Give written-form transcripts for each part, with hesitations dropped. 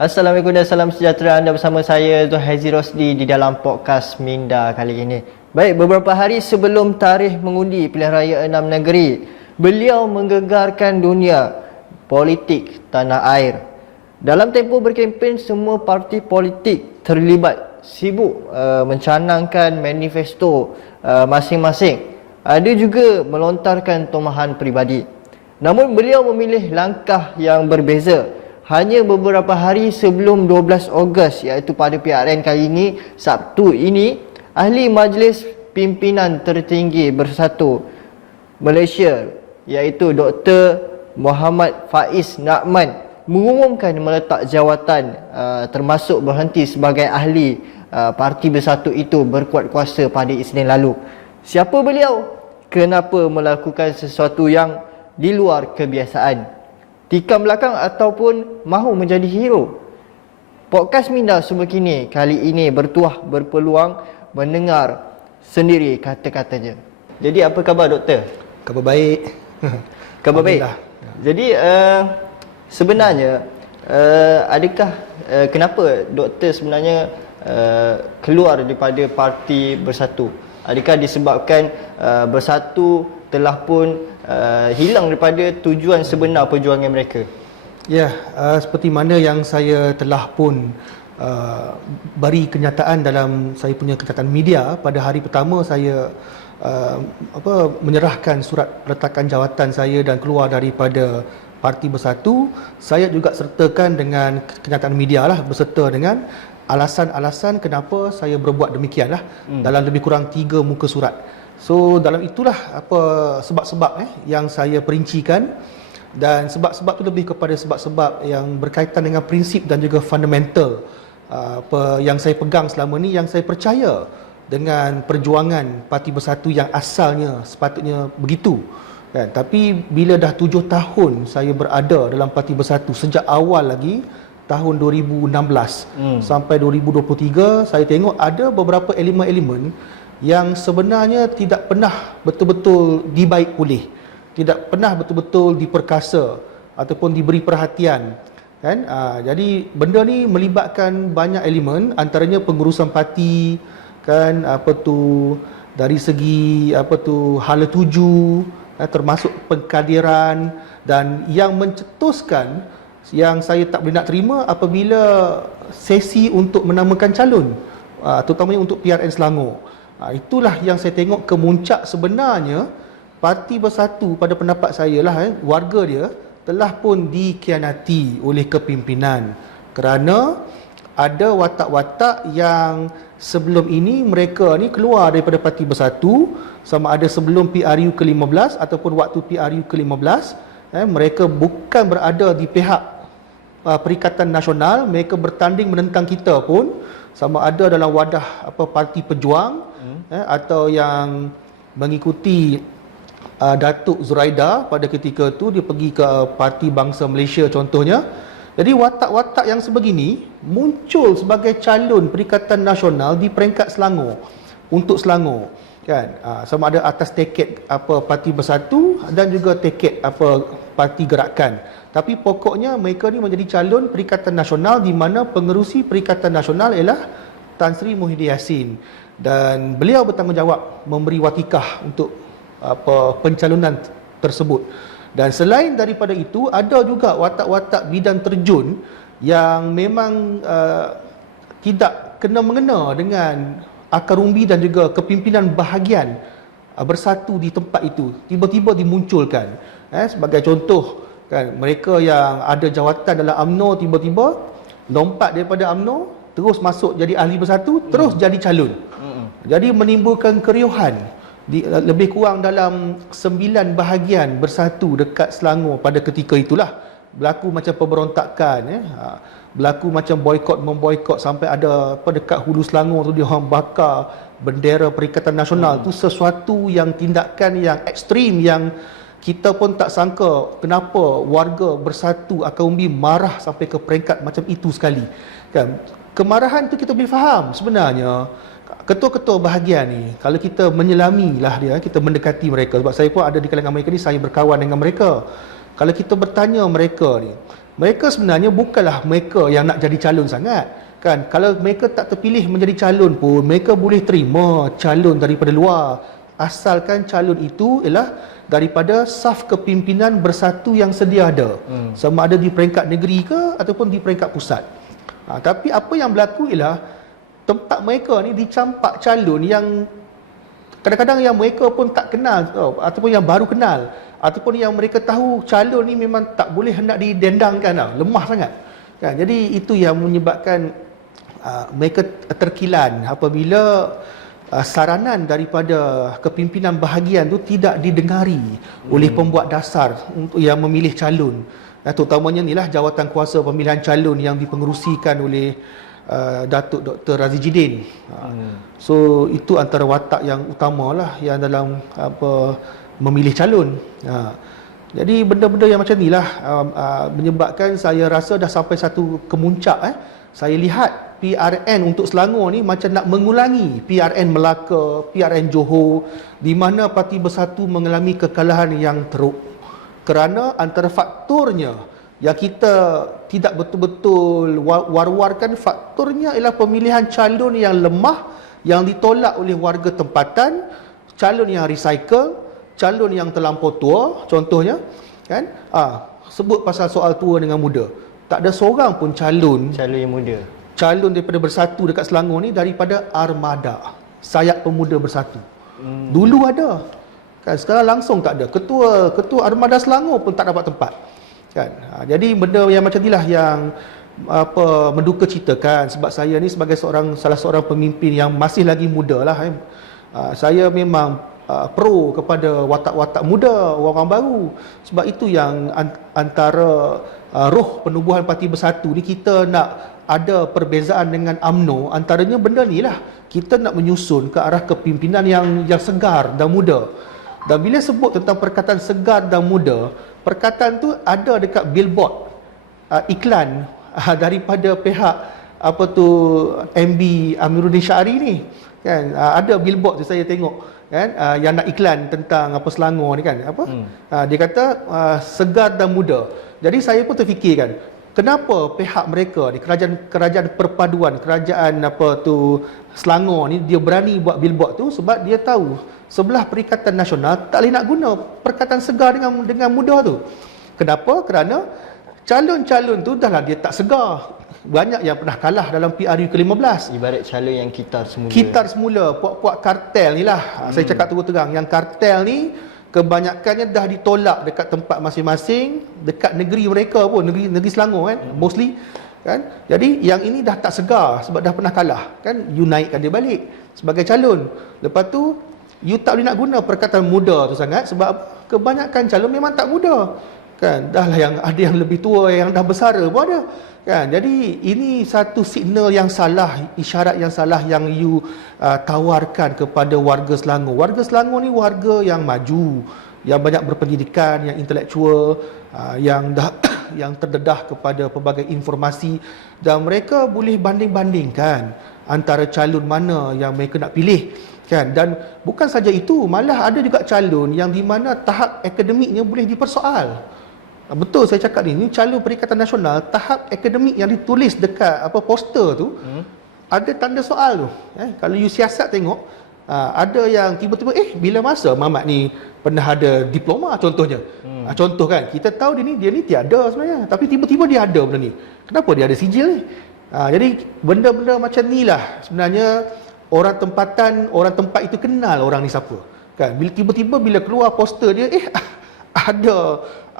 Assalamualaikum dan salam sejahtera. Anda bersama saya Zuhairi Rosdi di dalam podcast Minda kali ini. Baik, beberapa hari sebelum tarikh mengundi pilihan raya 6 negeri, beliau menggegarkan dunia politik tanah air. Dalam tempoh berkempen, semua parti politik terlibat sibuk mencanangkan manifesto masing-masing. Ada juga melontarkan tomahan peribadi. Namun beliau memilih langkah yang berbeza. Hanya beberapa hari sebelum 12 Ogos, iaitu pada PRN kali ini, Sabtu ini, Ahli Majlis Pimpinan Tertinggi Bersatu Malaysia, iaitu Dr. Muhammad Faiz Naqman, mengumumkan meletak jawatan termasuk berhenti sebagai ahli Parti Bersatu itu berkuat kuasa pada Isnin lalu. Siapa beliau? Kenapa melakukan sesuatu yang di luar kebiasaan? Tikam belakang ataupun mahu menjadi hero? Podcast Minda Sumber Kini kali ini berpeluang mendengar sendiri kata-katanya. Jadi apa khabar doktor? Khabar baik. Khabar baik. Jadi sebenarnya adakah kenapa doktor sebenarnya keluar daripada Parti Bersatu? Adakah disebabkan Bersatu telah pun hilang daripada tujuan sebenar perjuangan mereka? Ya, seperti mana yang saya telah pun beri kenyataan dalam saya punya kenyataan media pada hari pertama saya menyerahkan surat peletakan jawatan saya dan keluar daripada Parti Bersatu. Saya juga sertakan dengan kenyataan media lah, berserta dengan alasan-alasan kenapa saya berbuat demikian lah, dalam lebih kurang 3 muka surat. So dalam itulah sebab-sebab yang saya perincikan, dan sebab-sebab itu lebih kepada sebab-sebab yang berkaitan dengan prinsip dan juga fundamental yang saya pegang selama ni, yang saya percaya dengan perjuangan Parti Bersatu yang asalnya sepatutnya begitu kan. Tapi bila dah 7 tahun saya berada dalam Parti Bersatu, sejak awal lagi tahun 2016 sampai 2023, saya tengok ada beberapa elemen-elemen yang sebenarnya tidak pernah betul-betul dibaik pulih, tidak pernah betul-betul diperkasa ataupun diberi perhatian kan. Jadi benda ni melibatkan banyak elemen, antaranya pengurusan parti kan, dari segi hala tuju, termasuk pengkadiran, dan yang mencetuskan yang saya tak boleh nak terima apabila sesi untuk menamakan calon, terutamanya untuk PRN Selangor. Itulah yang saya tengok kemuncak sebenarnya Parti Bersatu pada pendapat saya lah, warga dia telah pun dikhianati oleh kepimpinan, kerana ada watak-watak yang sebelum ini mereka ni keluar daripada Parti Bersatu, sama ada sebelum PRU ke-15 ataupun waktu PRU ke-15, mereka bukan berada di pihak Perikatan Nasional, mereka bertanding menentang kita pun, sama ada dalam wadah Parti Pejuang atau yang mengikuti Datuk Zuraida pada ketika tu, dia pergi ke Parti Bangsa Malaysia contohnya. Jadi watak-watak yang sebegini muncul sebagai calon Perikatan Nasional di peringkat Selangor, untuk Selangor kan, sama ada atas tiket Parti Bersatu dan juga tiket Parti Gerakan. Tapi pokoknya mereka ni menjadi calon Perikatan Nasional, di mana pengerusi Perikatan Nasional ialah Tan Sri Muhyiddin Yassin, dan beliau bertanggungjawab memberi watikah untuk pencalonan tersebut. Dan selain daripada itu, ada juga watak-watak bidang terjun yang memang tidak kena-mengena dengan akar umbi dan juga kepimpinan bahagian Bersatu di tempat itu, tiba-tiba dimunculkan. Sebagai contoh kan, mereka yang ada jawatan dalam UMNO tiba-tiba lompat daripada UMNO terus masuk jadi ahli Bersatu, terus jadi calon. Jadi menimbulkan keriuhan di lebih kurang dalam 9 bahagian Bersatu dekat Selangor pada ketika itulah. Berlaku macam pemberontakan, berlaku macam boikot-memboikot, sampai ada dekat hulu Selangor tu dia orang bakar bendera Perikatan Nasional. Tu sesuatu yang tindakan yang ekstrim, yang kita pun tak sangka kenapa warga Bersatu Akar Umbi marah sampai ke peringkat macam itu sekali kan. Kemarahan tu kita boleh faham sebenarnya. Ketua-ketua bahagian ni, kalau kita menyelami lah dia, kita mendekati mereka, sebab saya pun ada di kalangan mereka ni, saya berkawan dengan mereka. Kalau kita bertanya mereka ni, mereka sebenarnya bukanlah mereka yang nak jadi calon sangat. Kan, kalau mereka tak terpilih menjadi calon pun, mereka boleh terima calon daripada luar, asalkan calon itu ialah daripada saf kepimpinan Bersatu yang sedia ada, sama ada di peringkat negeri ke ataupun di peringkat pusat. Tapi apa yang berlaku ialah tempat mereka ni dicampak calon yang kadang-kadang yang mereka pun tak kenal ataupun yang baru kenal, ataupun yang mereka tahu calon ni memang tak boleh hendak didendangkan, lemah sangat. Kan, jadi itu yang menyebabkan mereka terkilan apabila saranan daripada kepimpinan bahagian tu tidak didengari oleh pembuat dasar untuk yang memilih calon. Terutamanya inilah jawatan kuasa pemilihan calon yang dipengerusikan oleh Datuk Dr. Razijidin. So itu antara watak yang utamalah yang dalam memilih calon. Jadi benda-benda yang macam inilah menyebabkan saya rasa dah sampai satu kemuncak. Saya lihat PRN untuk Selangor ni macam nak mengulangi PRN Melaka, PRN Johor, di mana Parti Bersatu mengalami kekalahan yang teruk. Kerana antara faktornya yang kita tidak betul-betul war-warkan, faktornya ialah pemilihan calon yang lemah, yang ditolak oleh warga tempatan, calon yang recycle, calon yang terlampau tua, contohnya, kan? Sebut pasal soal tua dengan muda. Tak ada seorang pun calon yang muda, calon daripada Bersatu dekat Selangor ni daripada Armada, Sayap Pemuda Bersatu. Dulu ada, kan? Sekarang langsung tak ada. Ketua Armada Selangor pun tak dapat tempat, kan? Jadi benda yang macam inilah yang menduka citakan, sebab saya ni sebagai salah seorang pemimpin yang masih lagi muda lah, saya memang pro kepada watak-watak muda, orang baru. Sebab itu yang antara roh penubuhan Parti Bersatu ni, kita nak ada perbezaan dengan UMNO. Antaranya benda ni lah, kita nak menyusun ke arah kepimpinan yang segar dan muda. Dan bila sebut tentang perkataan segar dan muda, perkataan tu ada dekat billboard iklan daripada pihak MB Amiruddin Syari ni, kan? Ada billboard tu saya tengok, kan, yang nak iklan tentang Selangor ni, kan, dia kata segar dan muda. Jadi saya pun terfikirkan, kenapa pihak mereka ni, kerajaan perpaduan, kerajaan Selangor ni, dia berani buat billboard tu, sebab dia tahu sebelah Perikatan Nasional tak boleh nak guna perkataan segar dengan muda tu. Kenapa? Kerana calon-calon tu dah lah dia tak segar. Banyak yang pernah kalah dalam PRU ke-15. Ibarat calon yang kitar semula. Kitar semula, puak-puak kartel ni lah. Saya cakap terus terang, yang kartel ni kebanyakannya dah ditolak dekat tempat masing-masing, dekat negeri mereka pun, negeri Selangor, kan, mostly, kan. Jadi yang ini dah tak segar sebab dah pernah kalah, kan. You naikkan dia balik sebagai calon. Lepas tu you tak boleh nak guna perkataan muda tu sangat, sebab kebanyakan calon memang tak muda, kan. Dah lah yang ada yang lebih tua, yang dah bersara pun ada, kan. Jadi ini satu signal yang salah, isyarat yang salah yang you tawarkan kepada warga Selangor. Warga Selangor ni warga yang maju, yang banyak berpendidikan, yang intelektual, yang yang terdedah kepada pelbagai informasi, dan mereka boleh banding-bandingkan antara calon mana yang mereka nak pilih, kan. Dan bukan saja itu, malah ada juga calon yang di mana tahap akademiknya boleh dipersoal. Betul saya cakap ni calon Perikatan Nasional, tahap akademik yang ditulis dekat poster tu, ada tanda soal tu. Kalau you siasat tengok, ada yang tiba-tiba bila masa Mamat ni pernah ada diploma, contohnya. Contoh, kan, kita tahu dia ni tiada sebenarnya, tapi tiba-tiba dia ada benda ni. Kenapa dia ada sijil ni? Jadi benda-benda macam ni lah sebenarnya orang tempatan, orang tempat itu kenal orang ni siapa, kan. Bila tiba-tiba bila keluar poster dia,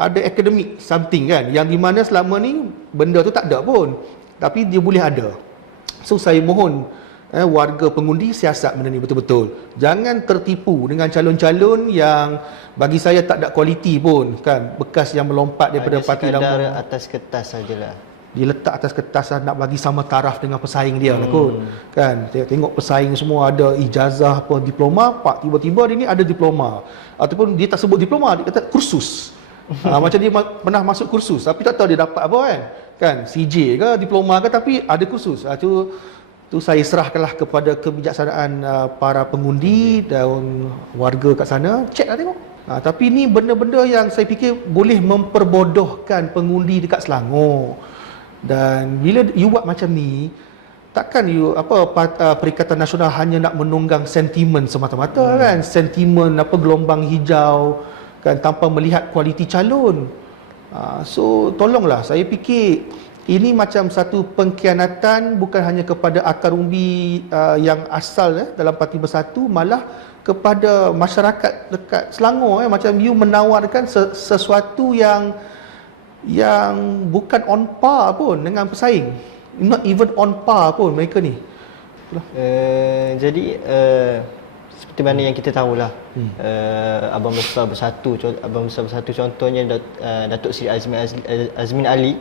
ada academic something, kan, yang di mana selama ni benda tu tak ada pun, tapi dia boleh ada. So saya mohon warga pengundi siasat benda ni betul-betul. Jangan tertipu dengan calon-calon yang bagi saya tak ada kualiti pun, kan, bekas yang melompat daripada parti lama. Sekadar atas kertas sajalah. Dia letak atas kertas nak bagi sama taraf dengan pesaing dia lah kot, kan. Tengok pesaing semua ada ijazah diploma, pak tiba-tiba dia ni ada diploma, ataupun dia tak sebut diploma, dia kata kursus. Macam dia pernah masuk kursus tapi tak tahu dia dapat apa, kan, CJ ke diploma ke, tapi ada kursus. Itu tu saya serahkanlah kepada kebijaksanaan para pengundi dan warga kat sana. Cek lah tengok. Tapi ni benda-benda yang saya fikir boleh memperbodohkan pengundi dekat Selangor. Dan bila you buat macam ni, takkan Perikatan Nasional hanya nak menunggang sentimen semata-mata kan, sentimen gelombang hijau kan, tanpa melihat kualiti calon. So tolonglah, saya fikir ini macam satu pengkhianatan bukan hanya kepada akar umbi yang asal dalam Parti Bersatu, malah kepada masyarakat dekat Selangor macam you menawarkan sesuatu yang bukan on par pun dengan pesaing. Not even on par pun mereka ni. Jadi seperti mana yang kita tahulah, Abang Besar Bersatu contohnya Datuk Seri Azmin Ali,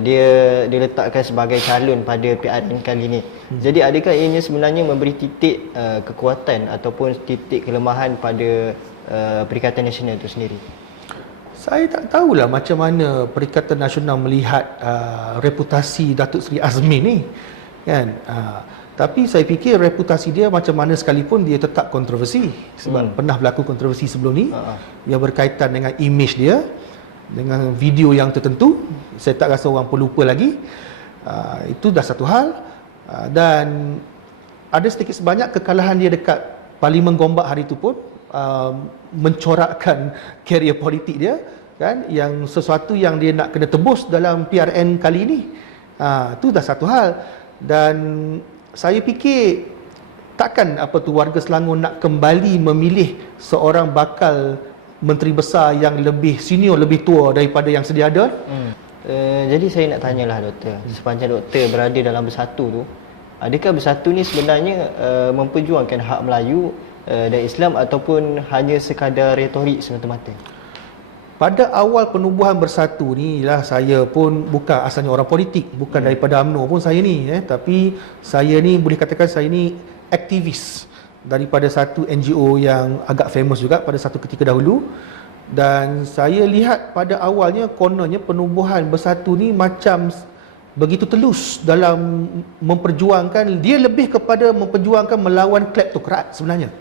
dia letakkan sebagai calon pada PRN kali ini. Jadi adakah ianya sebenarnya memberi titik kekuatan ataupun titik kelemahan pada Perikatan Nasional itu sendiri? Saya tak tahulah macam mana Perikatan Nasional melihat reputasi Datuk Seri Azmin ni kan. Tapi saya fikir reputasi dia macam mana sekalipun dia tetap kontroversi, sebab pernah berlaku kontroversi sebelum ni yang berkaitan dengan image dia, dengan video yang tertentu. Saya tak rasa orang pun lupa lagi. Itu dah satu hal. Dan ada sedikit sebanyak kekalahan dia dekat Parlimen Gombak hari itu pun mencorakkan karier politik dia kan, yang sesuatu yang dia nak kena tebus dalam PRN kali ini. Itu dah satu hal. Dan saya fikir takkan warga Selangor nak kembali memilih seorang bakal menteri besar yang lebih senior, lebih tua daripada yang sedia ada. Jadi saya nak tanyalah doktor, sepanjang doktor berada dalam Bersatu tu, adakah Bersatu ni sebenarnya memperjuangkan hak Melayu dan Islam ataupun hanya sekadar retorik semata-mata? Pada awal penubuhan Bersatu ni lah, saya pun bukan asalnya orang politik, bukan daripada UMNO pun saya ni, tapi saya ni boleh katakan saya ni aktivis daripada satu NGO yang agak famous juga pada satu ketika dahulu. Dan saya lihat pada awalnya kononnya penubuhan Bersatu ni macam begitu telus dalam memperjuangkan, dia lebih kepada memperjuangkan melawan kleptokrat sebenarnya.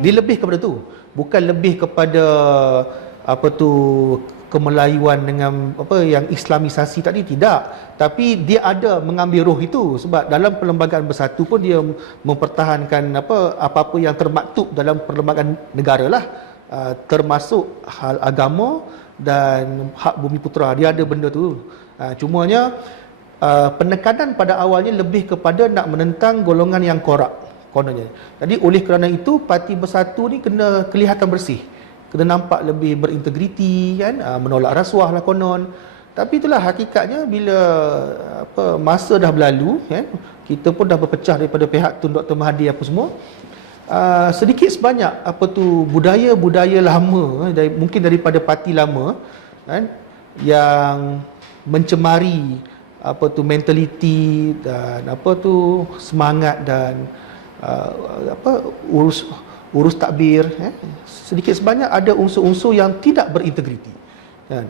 Dia lebih kepada tu, bukan lebih kepada kemelayuan dengan yang islamisasi tadi, tidak. Tapi dia ada mengambil roh itu, sebab dalam Perlembagaan Bersatu pun dia mempertahankan apa-apa yang termaktub dalam perlembagaan negara lah, termasuk hal agama dan hak bumi putera. Dia ada benda tu. Cumanya penekanan pada awalnya lebih kepada nak menentang golongan yang korup kononnya. Jadi oleh kerana itu Parti Bersatu ni kena kelihatan bersih, kena nampak lebih berintegriti kan, menolak rasuah lah konon. Tapi itulah hakikatnya, bila masa dah berlalu kan, kita pun dah berpecah daripada pihak Tun Dr. Mahathir apa semua. Sedikit sebanyak budaya-budaya lama mungkin daripada parti lama kan, yang mencemari mentaliti dan semangat dan urus takbir, sedikit sebanyak ada unsur-unsur yang tidak berintegriti kan.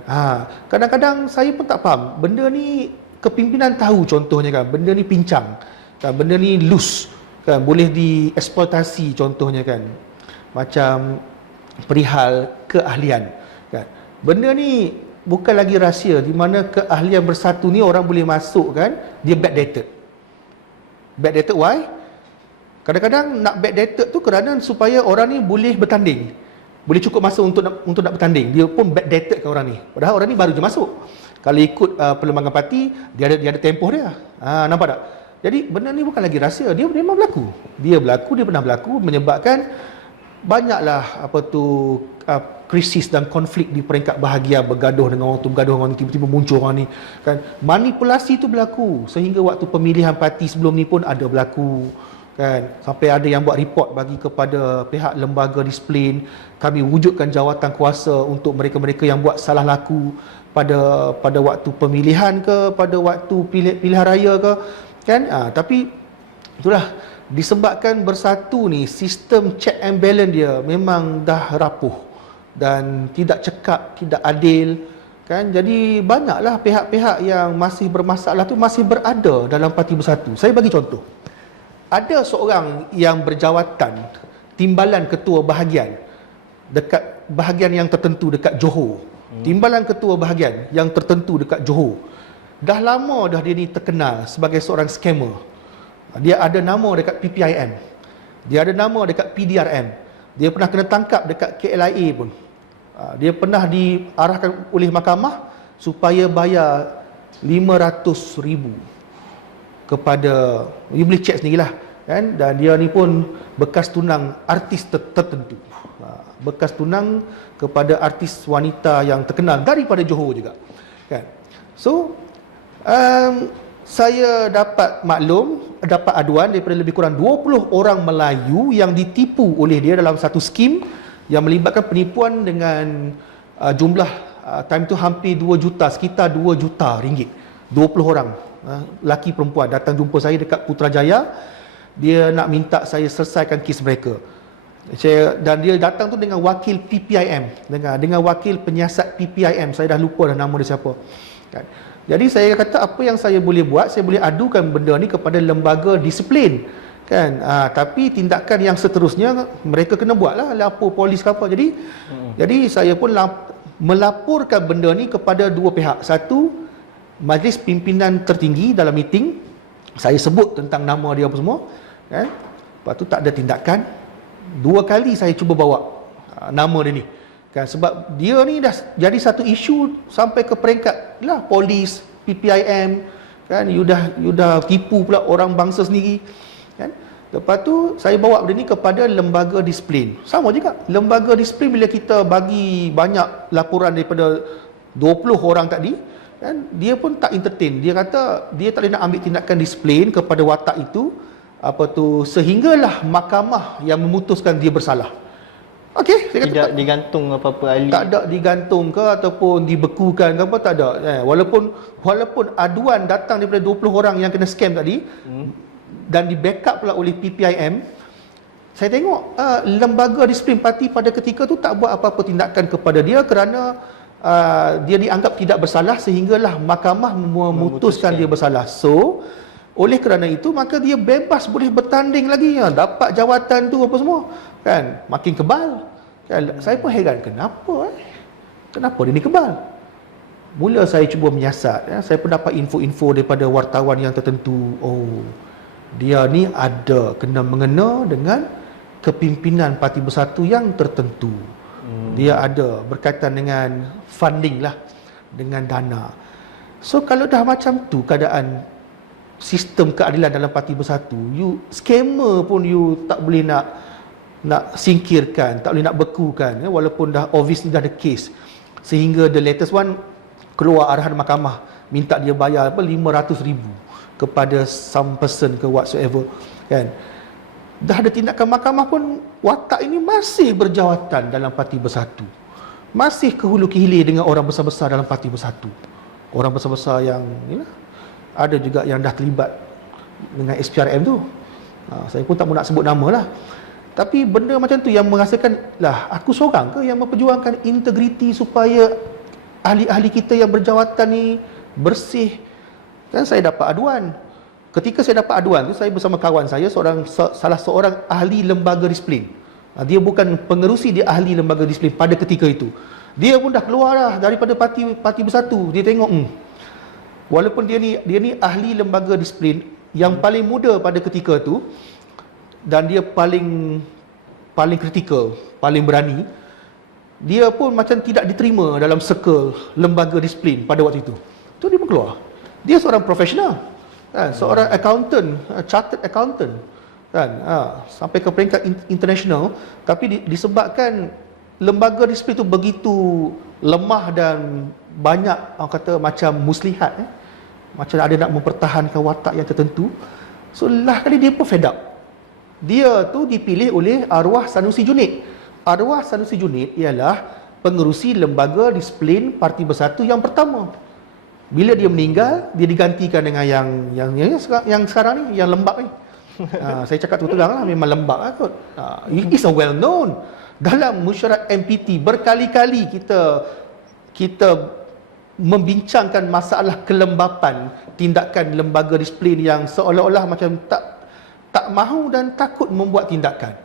Kadang-kadang saya pun tak faham, benda ni kepimpinan tahu, contohnya kan, benda ni pincang kan, benda ni loose kan, boleh dieksploitasi, contohnya kan, macam perihal keahlian kan. Benda ni bukan lagi rahsia, di mana keahlian Bersatu ni orang boleh masuk kan, dia backdated. Backdated why? Kadang-kadang nak backdated tu kerana supaya orang ni boleh bertanding, boleh cukup masa untuk nak bertanding. Dia pun backdated ke orang ni, padahal orang ni baru je masuk. Kalau ikut perlembagaan parti, dia ada tempoh dia. Nampak tak? Jadi benda ni bukan lagi rahsia, dia memang berlaku. Dia pernah berlaku, menyebabkan banyaklah krisis dan konflik di peringkat bahagian, bergaduh dengan orang tu, bergaduh dengan orang ni, tiba-tiba muncul orang ni kan. Manipulasi tu berlaku sehingga waktu pemilihan parti sebelum ni pun ada berlaku kan, sampai ada yang buat report bagi kepada pihak lembaga disiplin. Kami wujudkan jawatan kuasa untuk mereka-mereka yang buat salah laku pada waktu pemilihan ke, pada waktu pilihan raya ke kan. Tapi itulah, disebabkan Bersatu ni sistem check and balance dia memang dah rapuh dan tidak cekap, tidak adil kan. Jadi banyaklah pihak-pihak yang masih bermasalah tu masih berada dalam Parti Bersatu. Saya bagi contoh. ada seorang yang berjawatan timbalan ketua bahagian dekat bahagian yang tertentu dekat Johor. Timbalan ketua bahagian yang tertentu dekat Johor. Dah lama dah dia ni terkenal sebagai seorang scammer. Dia ada nama dekat PPIM. Dia ada nama dekat PDRM. Dia pernah kena tangkap dekat KLIA pun. Dia pernah diarahkan oleh mahkamah supaya bayar 500,000 kepada, you boleh check sendirilah kan, dan dia ni pun bekas tunang artis tertentu. Bekas tunang kepada artis wanita yang terkenal daripada Johor juga kan. So saya dapat aduan daripada lebih kurang 20 orang Melayu yang ditipu oleh dia dalam satu skim yang melibatkan penipuan dengan jumlah time tu hampir 2 juta, sekitar 2 juta ringgit. 20 orang lelaki perempuan datang jumpa saya dekat Putrajaya. Dia nak minta saya selesaikan kes mereka. Dan dia datang tu dengan wakil PPIM, dengan wakil penyiasat PPIM. Saya dah lupa dah nama dia siapa kan. Jadi saya kata apa yang saya boleh buat, saya boleh adukan benda ni kepada lembaga disiplin kan. Tapi tindakan yang seterusnya mereka kena buatlah, lapor polis ke apa. Jadi saya pun melaporkan benda ni kepada dua pihak. Satu, majlis pimpinan tertinggi dalam meeting, saya sebut tentang nama dia apa semua kan. Lepas tu tak ada tindakan. 2 kali saya cuba bawa nama dia ni kan, sebab dia ni dah jadi satu isu sampai ke peringkat lah polis, PPIM kan. You dah tipu pula orang bangsa sendiri kan. Lepas tu saya bawa benda ni kepada lembaga disiplin. Sama juga lembaga disiplin, bila kita bagi banyak laporan daripada 20 orang tadi kan, dia pun tak entertain. Dia kata dia tak boleh nak ambil tindakan disiplin kepada watak itu sehinggalah mahkamah yang memutuskan dia bersalah. Okey, saya kata tidak digantung apa-apa ahli. Tak ada digantung ke ataupun dibekukan ke apa, tak ada. Walaupun aduan datang daripada 20 orang yang kena scam tadi dan di backup pula oleh PPIM, saya tengok lembaga disiplin parti pada ketika tu tak buat apa-apa tindakan kepada dia kerana dia dianggap tidak bersalah sehinggalah mahkamah memutuskan dia bersalah. So oleh kerana itu maka dia bebas boleh bertanding lagi, dapat jawatan tu apa semua kan, makin kebal kan. Saya pun heran kenapa dia ni kebal. Mula saya cuba menyiasat, saya pun dapat info-info daripada wartawan yang tertentu. Oh, dia ni ada mengena dengan kepimpinan Parti Bersatu yang tertentu. Dia ada berkaitan dengan funding lah, dengan dana. So kalau dah macam tu keadaan sistem keadilan dalam Parti Bersatu, you scammer pun you tak boleh nak singkirkan, tak boleh nak bekukan walaupun dah obviously dah ada kes. Sehingga the latest one keluar arahan mahkamah minta dia bayar 500,000 kepada some person ke whatsoever kan. Dah ada tindakan mahkamah pun watak ini masih berjawatan dalam Parti Bersatu. Masih ke hulu ke hilir dengan orang besar-besar dalam Parti Bersatu. Orang besar-besar yang ada juga yang dah terlibat dengan SPRM tu. Saya pun tak mahu nak sebut nama lah. Tapi benda macam tu yang merasakan lah, aku seorang ke yang memperjuangkan integriti supaya ahli-ahli kita yang berjawatan ni bersih. Kan saya dapat aduan. Ketika saya dapat aduan tu, saya bersama kawan saya, salah seorang ahli lembaga disiplin. Dia bukan pengerusi, dia ahli lembaga disiplin pada ketika itu. Dia pun dah keluar dah daripada Parti Bersatu. Dia tengok walaupun dia ni ahli lembaga disiplin yang paling muda pada ketika tu, dan dia paling kritikal, paling berani, dia pun macam tidak diterima dalam circle lembaga disiplin pada waktu itu. Tu dia pun keluar. Dia seorang profesional kan, seorang accountant, chartered accountant kan, sampai ke peringkat international. Tapi disebabkan lembaga disiplin itu begitu lemah dan banyak orang kata macam muslihat, macam ada nak mempertahankan watak yang tertentu. So lah kali dia pun fed up. Dia tu dipilih oleh arwah Sanusi Junid. Arwah Sanusi Junid ialah pengerusi lembaga disiplin Parti Bersatu yang pertama. Bila dia meninggal, dia digantikan dengan yang sekarang ni, yang lembab ni. Saya cakap terus terang lah, memang lembab lah kot. It is well known. Dalam mesyuarat MPT berkali-kali kita membincangkan masalah kelembapan tindakan lembaga disiplin yang seolah-olah macam tak tak mahu dan takut membuat tindakan.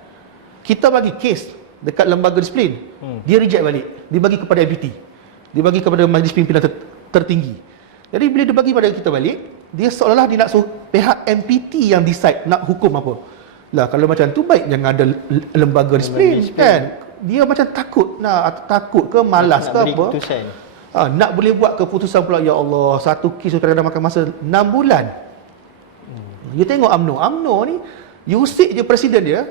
Kita bagi kes dekat lembaga disiplin, dia reject balik. Dia bagi kepada MPT. Dia bagi kepada majlis pimpinan tertinggi. Jadi bila dia bagi pada kita balik, dia seolah-olah dia nak suruh pihak MPT yang decide nak hukum apa. Lah kalau macam tu baik jangan ada lembaga disiplin kan. Dia macam takut takut ke malas ke apa. Nak boleh buat keputusan pula, ya Allah, satu kes kadang-kadang makan masa 6 bulan. You tengok UMNO ni usik je presiden dia,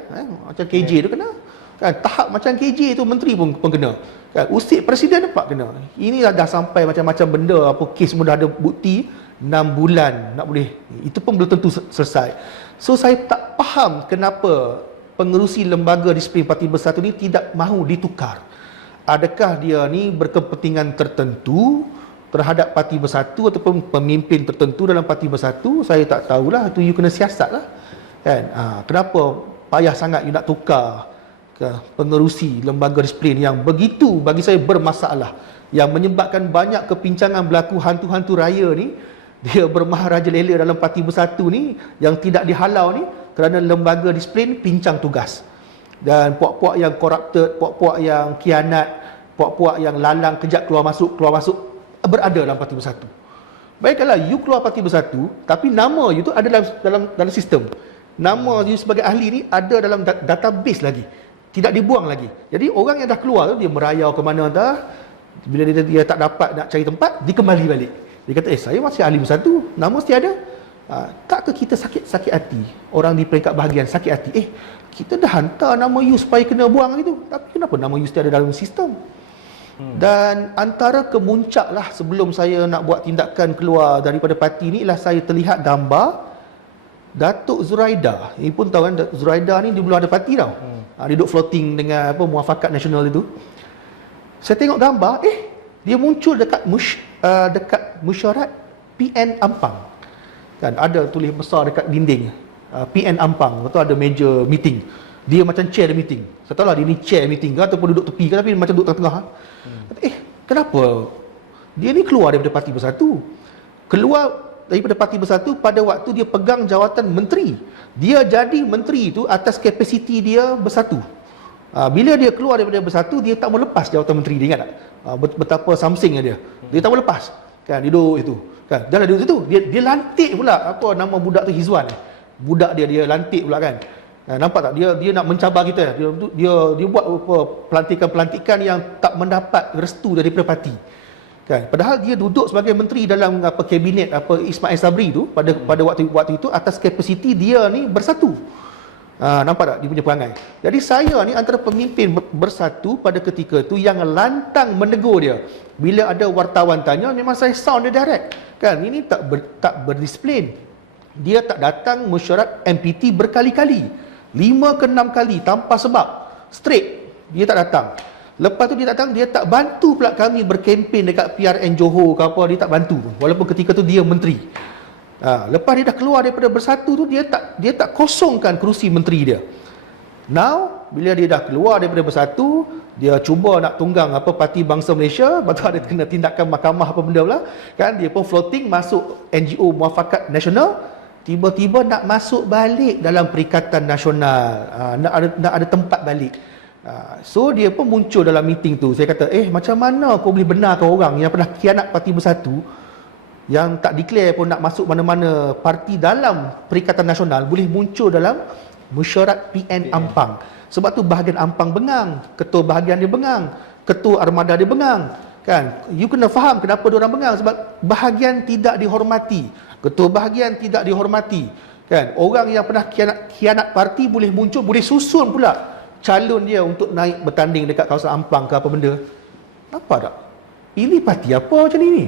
macam KJ tu kena. Kan tahap macam KJ tu menteri pun kena. Kan usik presiden dapat kena. Ini dah sampai macam-macam benda, apa kes pun dah ada bukti 6 bulan nak boleh. Itu pun belum tentu selesai. So saya tak faham kenapa pengerusi lembaga disiplin Parti Bersatu ni tidak mahu ditukar. Adakah dia ni berkepentingan tertentu terhadap Parti Bersatu ataupun pemimpin tertentu dalam Parti Bersatu? Saya tak tahulah, itu you kena siasat lah kan. Kenapa payah sangat you nak tukar ke pengerusi lembaga disiplin yang begitu bagi saya bermasalah, yang menyebabkan banyak kepincangan berlaku, hantu-hantu raya ni dia bermaharajalela dalam Parti Bersatu ni yang tidak dihalau ni kerana lembaga disiplin pincang tugas. Dan puak-puak yang corrupted, puak-puak yang khianat, puak-puak yang lalang kejap keluar masuk berada dalam Parti Bersatu. Baiklah, you keluar Parti Bersatu tapi nama you tu ada dalam sistem. Nama you sebagai ahli ni ada dalam database lagi. Tidak dibuang lagi. Jadi orang yang dah keluar tu dia merayau ke mana dah. Bila dia tak dapat nak cari tempat, dia kembali balik. Dia kata, saya masih ahli Bersatu, nama mesti ada. Tak ke kita sakit hati? Orang di peringkat bahagian sakit hati. Kita dah hantar nama you supaya kena buang gitu. Tapi kenapa nama you mesti ada dalam sistem? Dan antara kemuncak lah sebelum saya nak buat tindakan keluar daripada parti ni ialah saya terlihat gambar Datuk Zuraida. Ini pun tahu kan, Zuraida ni dia belum ada parti tau. Dia duduk floating dengan Muafakat Nasional itu. Saya tengok gambar, dia muncul dekat mesyuarat PN Ampang. Kan ada tulis besar dekat dinding PN Ampang. Lepas tu ada meja meeting. Dia macam chair the meeting. Saya tahu lah dia ni chair meeting ke ataupun duduk tepi ke, tapi macam duduk tengah-tengah. Kenapa dia ni keluar daripada Parti Bersatu? Keluar daripada Parti Bersatu pada waktu dia pegang jawatan menteri. Dia jadi menteri itu atas kapasiti dia bersatu. Bila dia keluar daripada Bersatu, dia tak mau lepas jawatan menteri. Dia ingat tak? Betapa samsingnya dia. Dia tak mau lepas. Kan dia duduk itu. Kan dah duduk situ, dia lantik pula apa nama budak tu, Hizwan. Budak dia lantik pula kan. Nampak tak, dia nak mencabar kita. Dia buat apa pelantikan-pelantikan yang tak mendapat restu daripada parti. Kan padahal dia duduk sebagai menteri dalam kabinet Ismail Sabri tu pada waktu itu atas kapasiti dia ni bersatu. Nampak tak dia punya perangai. Jadi saya ni antara pemimpin bersatu pada ketika tu yang lantang menegur dia. Bila ada wartawan tanya, memang saya sound dia direct. Kan ini tak berdisiplin. Dia tak datang mesyuarat MPT berkali-kali. 5 ke 6 kali tanpa sebab. Straight dia tak datang. Lepas tu dia datang, dia tak bantu pula kami berkempen dekat PRN Johor ke apa, dia tak bantu. Walaupun ketika tu dia menteri. Lepas dia dah keluar daripada Bersatu tu, dia tak kosongkan kerusi menteri dia. Now bila dia dah keluar daripada Bersatu, dia cuba nak tunggang Parti Bangsa Malaysia, lepas tu ada kena tindakan mahkamah apa benda pula kan. Dia pun floating masuk NGO Muafakat Nasional, tiba-tiba nak masuk balik dalam Perikatan Nasional, nak ada tempat balik. So dia pun muncul dalam meeting tu. Saya kata, macam mana kau boleh benarkan orang yang pernah khianat Parti Bersatu, yang tak declare pun nak masuk mana-mana parti dalam Perikatan Nasional, boleh muncul dalam mesyuarat PN Ampang. Sebab tu bahagian Ampang bengang, ketua bahagian dia bengang, ketua armada dia bengang. Kan you kena faham kenapa dia orang bengang, sebab bahagian tidak dihormati, ketua bahagian tidak dihormati. Kan orang yang pernah khianat parti boleh muncul, boleh susun pula calon dia untuk naik bertanding dekat kawasan Ampang ke apa benda. Apa tak? Pilih parti apa macam ni?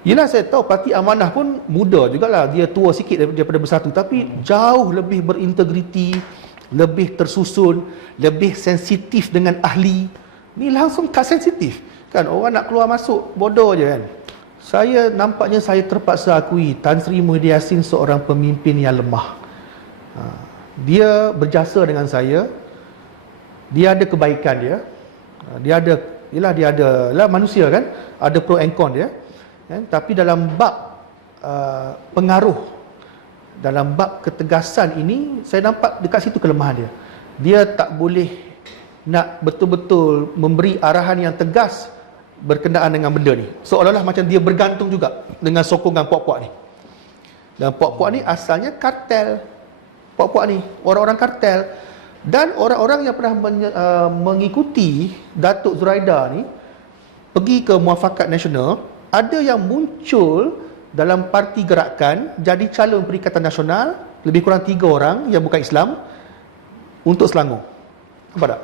Yelah, saya tahu Parti Amanah pun muda jugalah, dia tua sikit daripada Bersatu, tapi jauh lebih berintegriti, lebih tersusun, lebih sensitif dengan ahli. Ni langsung tak sensitif. Kan orang nak keluar masuk bodoh je kan. Nampaknya saya terpaksa akui Tan Sri Muhyiddin Yassin seorang pemimpin yang lemah. Dia berjasa dengan saya. Dia ada kebaikan dia. Dia ada manusia kan, ada pro and con dia. Tapi dalam bab pengaruh dalam bab ketegasan ini, saya nampak dekat situ kelemahan dia. Dia tak boleh nak betul-betul memberi arahan yang tegas berkenaan dengan benda ni. Seolah-olah macam dia bergantung juga dengan sokongan puak-puak ni. Dan puak-puak ni asalnya kartel. Puak-puak ni orang-orang kartel. Dan orang-orang yang pernah mengikuti Datuk Zuraida ni pergi ke Muafakat Nasional, ada yang muncul dalam parti gerakan jadi calon Perikatan Nasional, lebih kurang 3 orang yang bukan Islam untuk Selangor. Nampak tak?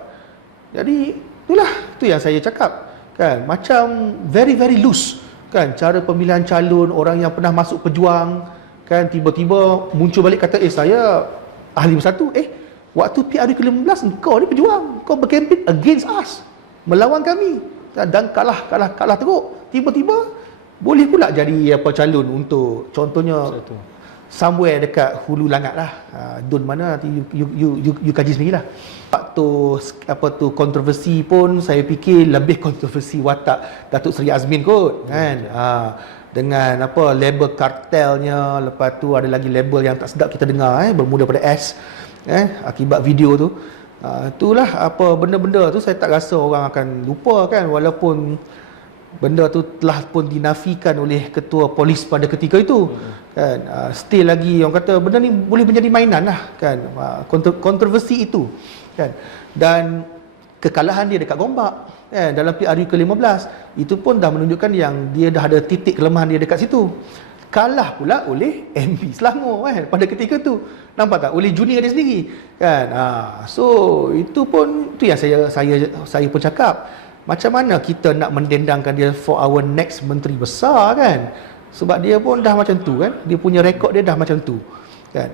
Jadi itulah tu yang saya cakap kan, macam very loose kan cara pemilihan calon. Orang yang pernah masuk Pejuang kan tiba-tiba muncul balik kata saya ahli bersatu. Waktu PRU ke-15 kau ni Pejuang, kau berkempen against us, melawan kami dan kalah teruk. Tiba-tiba boleh pula jadi calon untuk contohnya somewhere dekat Hulu Langat lah. Dun mana nanti you kaji sendirilah. Waktu kontroversi pun saya fikir lebih kontroversi watak Datuk Seri Azmin kot kan. Dengan label kartelnya, lepas tu ada lagi label yang tak sedap kita dengar bermula pada S akibat video tu. Itulah benda-benda tu saya tak rasa orang akan lupa kan, walaupun benda tu telah pun dinafikan oleh ketua polis pada ketika itu kan. Still lagi orang kata benda ni boleh menjadi mainan lah kan, kontroversi itu kan. Dan kekalahan dia dekat Gombak dalam PRU ke-15 itu pun dah menunjukkan yang dia dah ada titik kelemahan dia dekat situ. Kalah pula oleh MP Selangor pada ketika tu, nampak tak, oleh junior dia sendiri kan. So itu pun tu yang saya pun cakap, macam mana kita nak mendendangkan dia for our next menteri besar kan, sebab dia pun dah macam tu kan, dia punya rekod dia dah macam tu kan.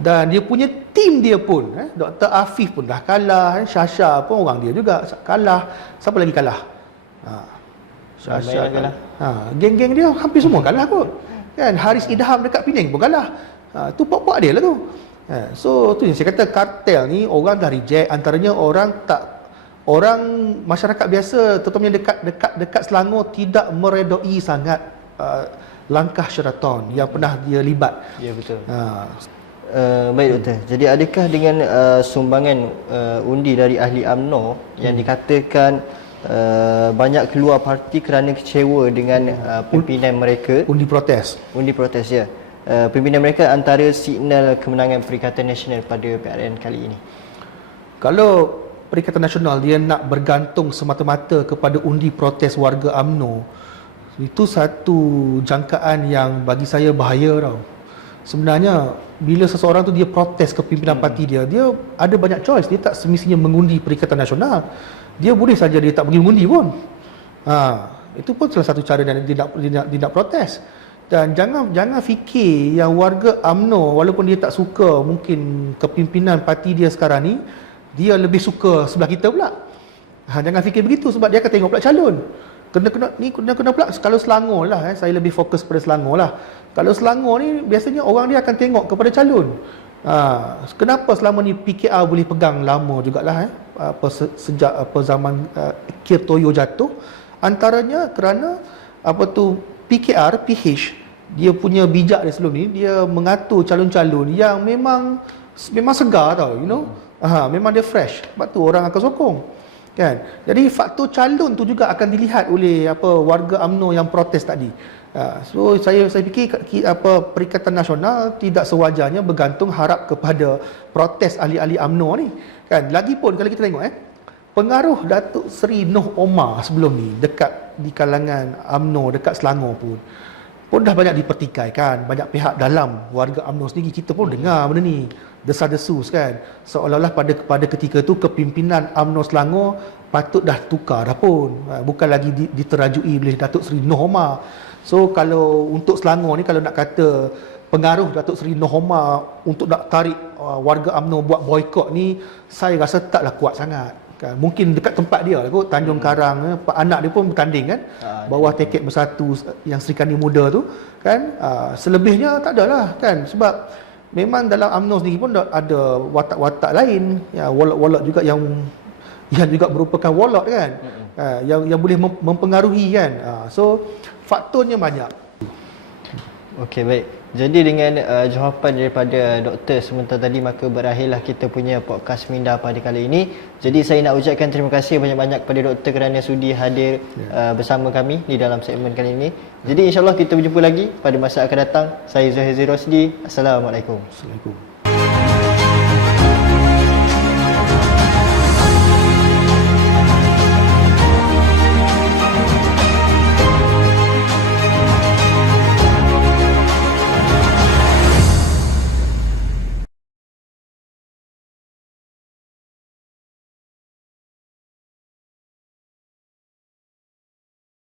Dan dia punya tim dia pun Dr. Afif pun dah kalah, Syasha pun orang dia juga kalah. Siapa lagi kalah? Syasha kalah. Geng-geng dia hampir semua kalah kot kan. Haris Idham dekat Penang pun kalah. Tu puak-puak dia lah tu. So tu yang saya kata, kartel ni orang dah reject. Antaranya orang masyarakat biasa terutamanya dekat Selangor tidak meredoi sangat langkah Sheraton yang pernah dia libat. Ya, betul. Baik Doktor. Jadi adakah dengan sumbangan undi dari ahli UMNO yang dikatakan banyak keluar parti kerana kecewa dengan pimpinan mereka, undi protes ya, pimpinan mereka antara signal kemenangan Perikatan Nasional pada PRN kali ini? Kalau Perikatan Nasional dia nak bergantung semata-mata kepada undi protes warga UMNO, itu satu jangkaan yang bagi saya bahaya tau. Sebenarnya bila seseorang tu dia protes ke pimpinan parti dia ada banyak choice. Dia tak semestinya mengundi Perikatan Nasional. Dia boleh saja dia tak pergi mengundi pun. Itu pun salah satu cara dia nak protes. Dan jangan fikir yang warga UMNO walaupun dia tak suka mungkin kepimpinan parti dia sekarang ni, dia lebih suka sebelah kita pula. Jangan fikir begitu, sebab dia akan tengok pula calon. Kena pula kalau Selangor lah, saya lebih fokus pada Selangor lah. Kalau Selangor ni biasanya orang dia akan tengok kepada calon. Kenapa selama ni PKR boleh pegang lama jugalah sejak zaman Kir Toyo jatuh, antaranya kerana PKR PH dia punya bijak dia sebelum ni, dia mengatur calon-calon yang memang segar tau, memang dia fresh, sebab tu orang akan sokong kan. Jadi faktor calon tu juga akan dilihat oleh warga UMNO yang protes tadi. So saya fikir Perikatan Nasional tidak sewajarnya bergantung harap kepada protes ahli-ahli UMNO ni kan. Lagipun kalau kita tengok pengaruh Datuk Seri Noh Omar sebelum ni dekat di kalangan UMNO dekat Selangor pun dah banyak dipertikaikan. Banyak pihak dalam warga UMNO sendiri, kita pun dengar benda ni, desas-desus kan, seolah-olah pada ketika tu kepimpinan UMNO Selangor patut dah tukar dah pun, bukan lagi diterajui oleh Datuk Seri Noh Omar. So kalau untuk Selangor ni, kalau nak kata pengaruh Datuk Seri Noh Omar untuk nak tarik warga UMNO buat boikot ni, saya rasa taklah kuat sangat kan. Mungkin dekat tempat dia lah kot, Tanjung Karang, anak dia pun bertanding kan, bawah teket bersatu yang Serikandi Muda tu kan. Selebihnya tak adalah kan, sebab memang dalam UMNO sendiri pun ada watak-watak lain, wallet-wallet juga yang juga merupakan wallet kan, yang boleh mempengaruhi kan. So faktornya banyak. Okey, baik. Jadi dengan jawapan daripada doktor sebentar tadi, maka berakhirlah kita punya podcast Minda pada kali ini. Jadi saya nak ucapkan terima kasih banyak-banyak kepada doktor kerana sudi hadir bersama kami di dalam segmen kali ini. Jadi insyaAllah kita berjumpa lagi pada masa akan datang. Saya Zuhairi Rosdi. Assalamualaikum. Assalamualaikum.